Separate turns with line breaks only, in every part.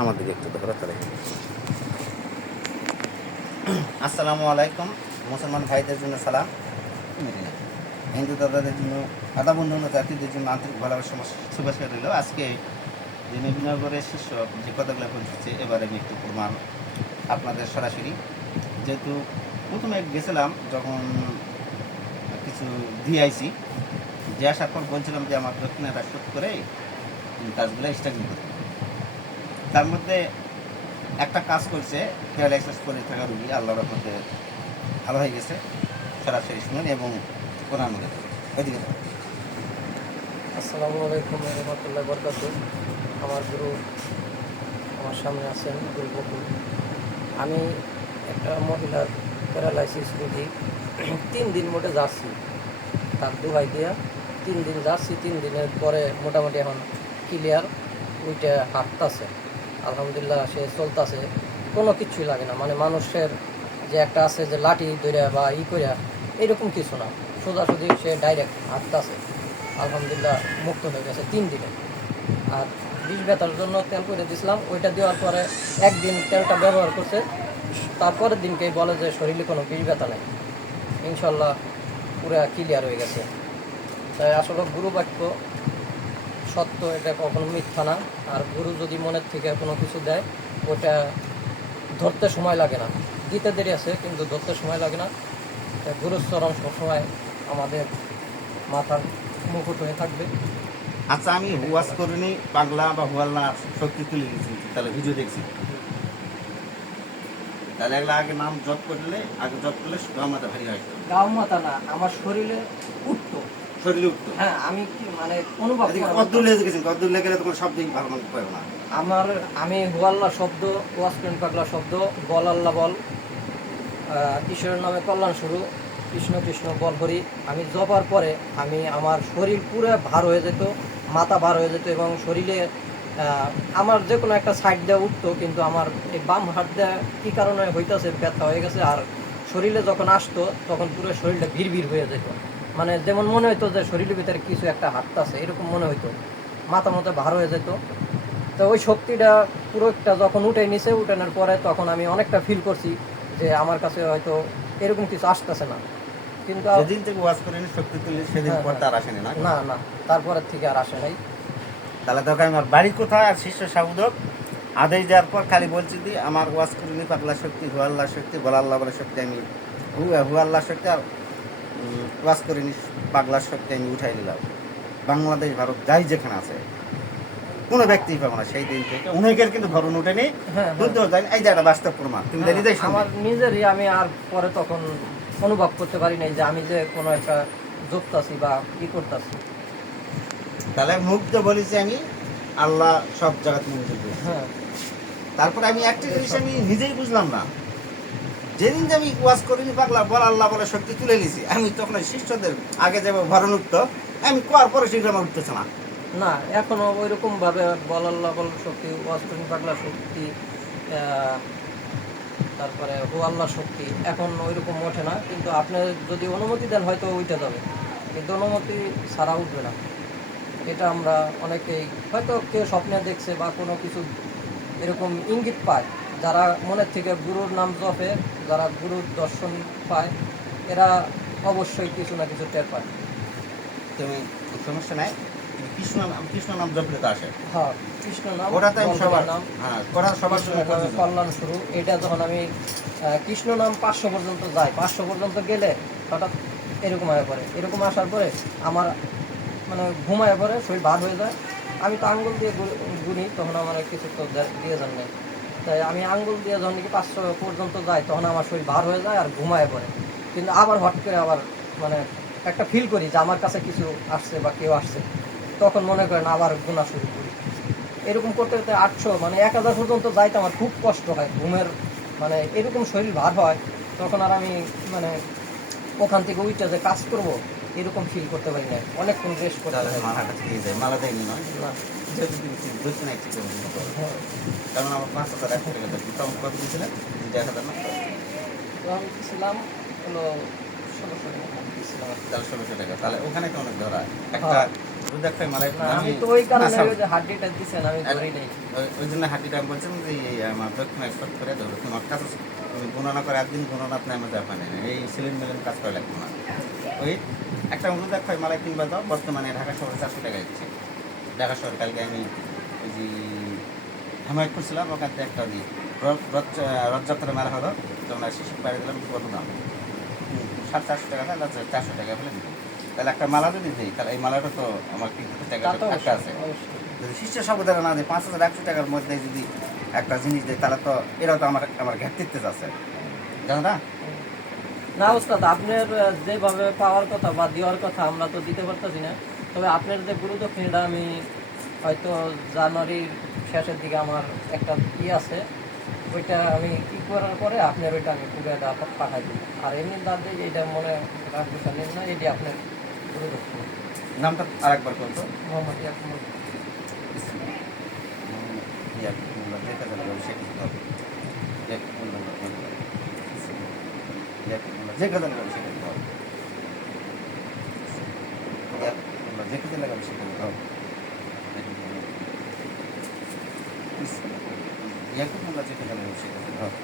আমাদের ধরো তাহলে আসসালামু আলাইকুম, মুসলমান ভাইদের জন্য সালাম। হিন্দু দাদাদের জন্য আদা বন্ধু জাতিদের জন্য আন্তরিক ভালোবাসা, শুভেচ্ছা রইল। আজকে যে নবীনগরের শীর্ষ যে কথাগুলো বলতেছে এবারে একটু প্রমাণ আপনাদের সরাসরি। যেহেতু প্রথমে গেছিলাম যখন কিছু দিয়ে আইছি যে আসার পর বলছিলাম যে আমার দক্ষিণে রাষ্ট্র করে কাজগুলো স্টার্টিং করতে তার মধ্যে একটা কাজ করছে প্যারালাইসিস করে থাকা রুগী আল্লাহর রহমতে ভালো হয়ে গেছে, সরাসরি শুনেন এবং কোরআন
আসসালামু আলাইকুম রহমতুল্লাহ বরকাত আমার গুরু, আমার সামনে আছেন, গুরু আমি একটা মহিলার প্যারালাইসিস রোগী। তিন দিন মোটে যাচ্ছি। তার দুহাই দিয়া তিন দিন যাচ্ছি, তিন দিনের পরে মোটামুটি এখন ক্লিয়ার ওইটা হাঁটতাছে। আলহামদুলিল্লাহ সে চলতেছে। কোনো কিছুই লাগে না। মানে মানুষের যে একটা আছে যে লাঠি ধরে বা ই করে এরকম কিছু না। সোজাসুজি সে ডাইরেক্ট হাঁটতাছে। আলহামদুলিল্লাহ মুক্ত হয়ে গেছে তিন দিনে। আর বিষ ব্যথার জন্য তেল করে দিয়েছিলাম ওইটা দেওয়ার পরে একদিন তেলটা ব্যবহার করছে। তারপরের দিনকেই বলে যে শরীরে কোনো বিষ ব্যথা নেই। ইনশাল্লাহ পুরো ক্লিয়ার হয়ে গেছে। তাই আসলে গুরু বাক্য সত্য এটা কখনো মিথ্যা না। আর গুরু যদি মনের থেকে কোনো কিছু দেয় ওটা ধরতে সময় লাগে না। দিতে দেরি আছে কিন্তু ধরতে সময় লাগে না। তাই গুরুর চরণ সবসময় আমাদের মাথার মুকুট হয়ে থাকবে।
আচ্ছা আমি হুয়াস করিনি বাংলা বা হুয়াল্লা শক্তি তুলে গেছি তাহলে ভিডিও দেখছি। তাহলে এগুলো আগে নাম জপ করলে আগে জপ করলে আমাদের ভারী হয়।
গাও মাথা না আমার শরীরে
শরীরে উঠতো
হ্যাঁ আমি কি মানে অনুভব
এদিকে লেগে গেছেন কদ্দূর লেগে গেলে তোমার শব্দই ভালো পাবে না।
আমার আমি হুয়াল্লা শব্দ ওয়াসপেন পাগলা শব্দ বল আল্লাহ বল ঈশ্বরের নামে কল্যাণ শুরু কৃষ্ণ কৃষ্ণ বল হরি। আমি জপার পরে আমি আমার শরীর পুরো ভার হয়ে যেত মাথা ভার হয়ে যেত এবং শরীরে আমার যে কোনো একটা সাইড দিয়ে উঠতো কিন্তু আমার এই বাম হাত দিয়ে কী কারণে হইতেছে ব্যথা হয়ে গেছে আর শরীরে যখন আসতো তখন পুরো শরীরটা ভিড় ভিড় হয়ে যেত। মানে যেমন মনে হইতো যে শরীরের ভিতরে কিছু একটা হাঁটতেছে এরকম মনে হইতো। মাথা মতো ভার হয়ে যেত। তো ওই শক্তিটা পুরোটা যখন উঠে নিছে উঠানোর পরে তখন আমি অনেকটা ফিল করছি যে আমার কাছে হয়তো এরকম কিছু আসতেছে না। কিন্তু
যেদিন থেকে ওয়াজ করিনি শক্তি তুললে সেদিন
হ্যাঁ,
পর
হ্যাঁ।
তার আসেনি না?
না না তারপরের থেকে আর আসে নাই।
তাহলে তোকে আমার বাড়ি কোথায়? আর শিষ্য সাবুদক আদেশ দেওয়ার পর খালি বলছি দি আমার ওয়াজ করিনি পাগলা শক্তি হুয়াল্লা শক্তি বলাল্লা বলে শক্তি আমি হু- হুয়াল্লা শক্তি আর ওয়াজ করিনি পাগলা শক্তি আমি উঠাই দিলাম বাংলাদেশ ভারত যাই যেখানে আছে কোনো ব্যক্তি পাবো না সেই দিন থেকে। অনেকের কিন্তু ভরণ উঠেনি।
হ্যাঁ,
বুঝতে পারছেন এই যে একটা বাস্তব প্রমাণ তুমি
হ্যাঁ,
নিজেই
আমার নিজেরই আমি আর পরে তখন অনুভব করতে পারি নাই যে আমি যে কোনো একটা যুক্ত আছি বা ই করতেছি
তাহলে মুগ্ধ বলেছি আমি আল্লাহ সব জায়গাতে করেছে।
হ্যাঁ।
তারপরে আমি একটা জিনিস আমি নিজেই বুঝলাম না। যেদিন আমি ওয়াজ করিনি পাগলা, বল আল্লাহ বলে শক্তি তুলে নিয়েছি আমি তখন শিষ্যদের আগে যাব ভরণ উঠতো, আমি কোয়ার পরে শীঘ্র আমার উঠতেছে না
না এখনও ওই রকম ভাবে বল আল্লাহ বল শক্তি, ওয়াজ করিনি পাগলা শক্তি তারপরে হু আল্লাহ শক্তি, এখন ওই রকম ওঠে না। কিন্তু আপনি যদি অনুমতি দেন, হয়তো উঠে যাবে। কিন্তু অনুমতি ছাড়া উঠবে না। এটা আমরা অনেকেই, হয়তো কেউ স্বপ্নে দেখছে বা কোনো কিছু এরকম ইঙ্গিত পায়। যারা মনের থেকে গুরুর নাম জপে যারা গুরুর দর্শন পায় এরা অবশ্যই কিছু না কিছু টের পায়।
তুমি সমস্যা নাই। কৃষ্ণ নাম কৃষ্ণ নাম জপলে তো আসে।
হ্যাঁ কৃষ্ণ নাম
ওটা তো আমি সবার
নাম।
হ্যাঁ ওটা সবার
কৃষ্ণ
সঙ্গে
নামে
প্রযোজ্য।
কল্যাণ শুরু। এটা যখন আমি কৃষ্ণ নাম পাঁচশো পর্যন্ত যাই পাঁচশো পর্যন্ত গেলে হঠাৎ এরকম হয়ে পড়ে। এরকম আসার পরে আমার মানে ঘুমায় পড়ে শরীর ভার হয়ে যায়। আমি তো আঙ্গুল দিয়ে গুনি তখন আমার কিছু তো দিয়ে যান নাই। তাই আমি আঙ্গুল দিয়ে যখন নাকি পাঁচশো পর্যন্ত যাই, তখন আমার শরীর ভার হয়ে যায় আর ঘুমায় পড়ে। কিন্তু আবার হট করে আবার মানে একটা ফিল করি যে আমার কাছে কিছু আসছে বা কেউ আসছে। তখন মনে করেন আবার গুণা শুরু করি। এরকম করতে করতে আটশো মানে এক হাজার পর্যন্ত যাইতে আমার খুব কষ্ট হয় ঘুমের মানে এরকম শরীর ভার হয়। তখন আর আমি মানে ওখান থেকে উইটা যে কাজ করব এরকম ফিল করতে পারি না। অনেকক্ষণ রেস্ট করতে হয়
মাথাটা দিয়ে যায়। মালা দেয়নি নয়? যেহেতু তুমি ধরছি না কারণ আমার পাঁচ হাজার এক টাকা দেবে তখন কত দিয়েছিলেন এক হাজার না?
তো আমি ছিলাম হলো ষোলোশো টাকা।
তাহলে ষোলোশো টাকা। তাহলে ওখানে তো অনেক ধরা। একটা
হ্যাঁ। আমি তো ওই কারণে যে হাড্ডিটা দিছেন আমি ধরি নাই।
ওই- জন্য আমি বলছিলাম যে আমার দক্ষিণ এক্সপোর্ট করে ধরো। তোমার কাছে গণনা করে একদিন গণনা আপনার মধ্যে পানে এই সিলিন মিলিন কাজ করে লাগবে না। ওই একটা অনুদাক হয় মালাই কিনবা দাও। বর্তমানে ঢাকা শহরে চারশো টাকা দিচ্ছে। ঢাকা শহরে কালকে আমি ওই যে হেমায়ত করছিলাম ওখান থেকে একটা দিই রথ- রথ- রথযাত্রা মেলা হলো। তোমরা শিশু পাড়ি দিলাম কত দাম সাড়ে চারশো টাকা না চারশো টাকা ফেলে দিবো। তাহলে একটা মালা যদি দিই তাহলে এই মালাটা তো আমার কিন্তু
তা
টাকা একটা আছে। যদি শিষ্য সাবধানে না দেয় পাঁচ হাজার একশো টাকার মধ্যে যদি একটা জিনিস দেয় তাহলে তো এরাও তো আমার আমার ঘাটতিতে যাচ্ছে। জানো না?
না ওস্তাদ আপনার যেভাবে পাওয়ার কথা বা দেওয়ার কথা আমরা তো দিতে পারতেছি না। তবে আপনার যে গুরু দক্ষিণটা আমি হয়তো জানুয়ারির শেষের দিকে আমার একটা ই আছে ওইটা আমি ই করার পরে আপনার ওইটা আমি পুরোটা পাঠাই দিব। আর এমনি বাদ দিয়ে এইটা মনে রাখতে নেন না এটি আপনার গুরু দক্ষিণ
নামটা আরেকবার করতো
মোহাম্মদ ইয়াকুব
যে কথা লাগাবে সেটা দিতে হবে যে কথা লাগাবে সেটা দিতে হবে ইয়াকুব মোল্লা যে কথা লাগাবে সেটা দিতে হবে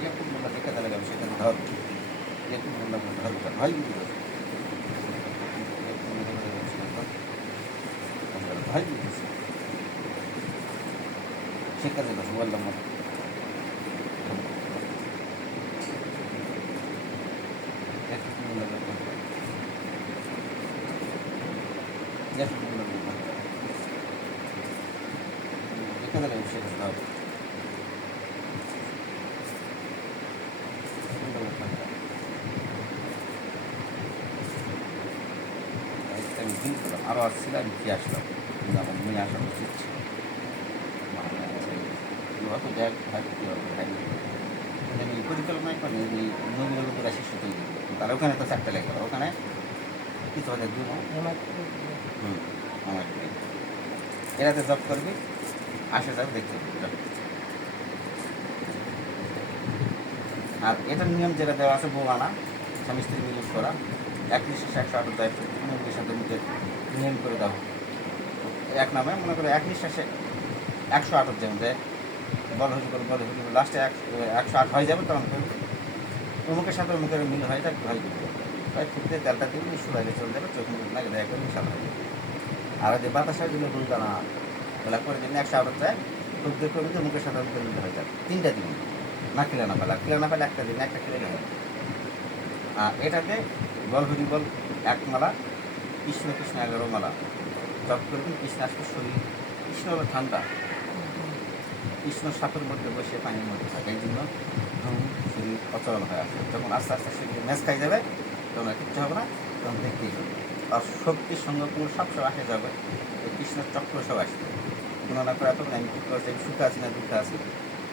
ইয়াকুব মোল্লা যে কথা লাগাবে সেটা দিতে হবে ইয়াকুব মোল্লা বলতে হবে হয় কি দিতে হয় কি সে কাজে কথা বললাম না এখানে সে কথা হবে আমি দিন করলাম আরও আসছিলাম আমি কি আসলাম কিন্তু আমার মেয়ে আসা উচিত ছিল মানে কীভাবে দেখ ভাই কীভাবে ভাই আমি পরিকল্পনাই করি যে নবীনগর তোরা শিশু তৈরি তারা ওখানে তো চারটে লেখা, ওখানে কিছু ওদের দিব হুম আমার। এরাতে জব করবি আসে যাবে দেখতে আর এটার নিয়ম যেটা দেওয়া আছে বউ আনা স্বামী স্ত্রী মিলিশ করা। একত্রিশ একশো আঠারো দায়িত্ব সাথে মুখে নিয়ম করে দাও। এক নামে মনে করে এক নিঃশ্বাসে একশো আঠারো যেমন দেয় বল হলি করে বল হলি লাস্টে একশো আট হয়ে যাবে তখন অমুকের সাথে অমুকের মিল হয়ে যাবে হয়ে যাবে তাই ফুটতে তেলটা দিবি সুরাইলে চলে যাবে, চোখ মুখ লাগে দেখা সাদা হয়ে আর যে বাতাসে দিলে রুল দানা বেলা করে দিন একশো আঠারো যায় খুব দেখে করবি তো মুখের সাথে মিল হয়ে যাবে তিনটা দিন না খেলে না পেলা, খেলে না পেলে একটা দিন, একটা খেলে নেই আর এটাকে বল হরি বল, এক মালা, কৃষ্ণ কৃষ্ণ এগারো মালা, জপ করবেন কৃষ্ণ আসবে শরীর। কৃষ্ণ হলো ঠান্ডা। কৃষ্ণ সাপের মধ্যে বসে পানির মধ্যে থাকে, এই জন্য শরীর অচল হয়ে আসে। যখন আস্তে আস্তে শরীরে ম্যাচ খাই যাবে তখন আর হবে না তখন দেখতেই হবে। আর শক্তির সঙ্গে কোনো সব সব আসে যাবে কৃষ্ণের চক্র সব আসবে তুলনা করে এত আমি কী করছি, আমি সুখে আছি না দুঃখে আছি?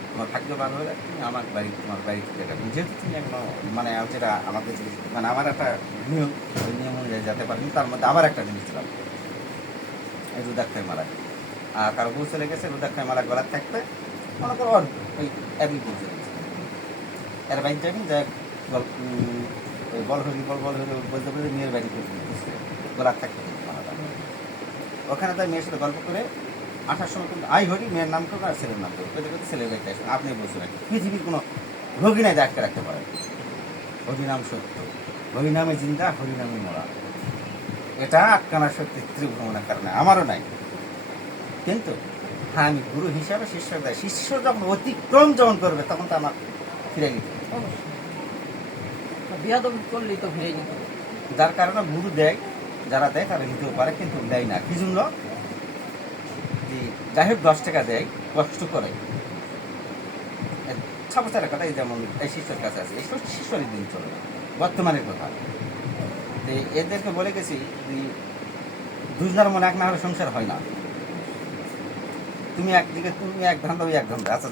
তোমার ভাগ্য ভালো হলে তুমি আমার বাড়ি, তোমার বাড়ি থেকে যাবে। যেহেতু তুমি এখনও মানে যেটা আমাদের যে মানে আমার একটা নিয়ম নিয়ম অনুযায়ী যেতে পারিনি তার মধ্যে আবার একটা জিনিস ছিল। এই রুদাক্ষয় মালা আর কারও বউ চলে গেছে রুদাক্ষয় মালা গলার থাকবে, মনে করো ওই একই বউ চলে গেছে। এর বাইক যাবেন যে ওই বল হরি বল বল হরি বলতে বলতে মেয়ের বাড়ি করে বুঝছে গলার থাকতে ওখানে তাই মেয়ের সাথে গল্প করে আসার সময় কিন্তু আই হরি, মেয়ের নাম করবে আর ছেলের নাম করবে। পেতে পেতে ছেলের বাড়িতে আসবেন আপনি বলছেন পৃথিবীর কোনো রোগী নাই ডাক্তার রাখতে পারে। হরিনাম সত্য। হরিনামে জিন্দা হরিনামে মরা। এটা আটকানা সত্যি ত্রিভ্রমণের কারণে। আমারও নাই। কিন্তু হ্যাঁ আমি গুরু হিসাবে শিষ্য দেয়। শিষ্য যখন অতিক্রম যখন করবে, তখন তো আমার ফিরে হবে।
বিয়াদবি করলেই তো নিতে হবে।
যার কারণে গুরু দেয়, যারা দেয় তারা নিতেও পারে, কিন্তু দেয় না। কি জন্য? যাই হোক, দশ টাকা দেয়, কষ্ট করে। ছাপাচারের কথা যেমন এই শিষ্যের কাছে আছে, এই সব দিন চলে বর্তমানের কথা। এদেরকে বলে গেছি দুজনের মনে এক না হলে সংসার হয় না। তুমি একদিকে, তুমি এক ধান্দা, ওই এক ধান্দা। আচ্ছা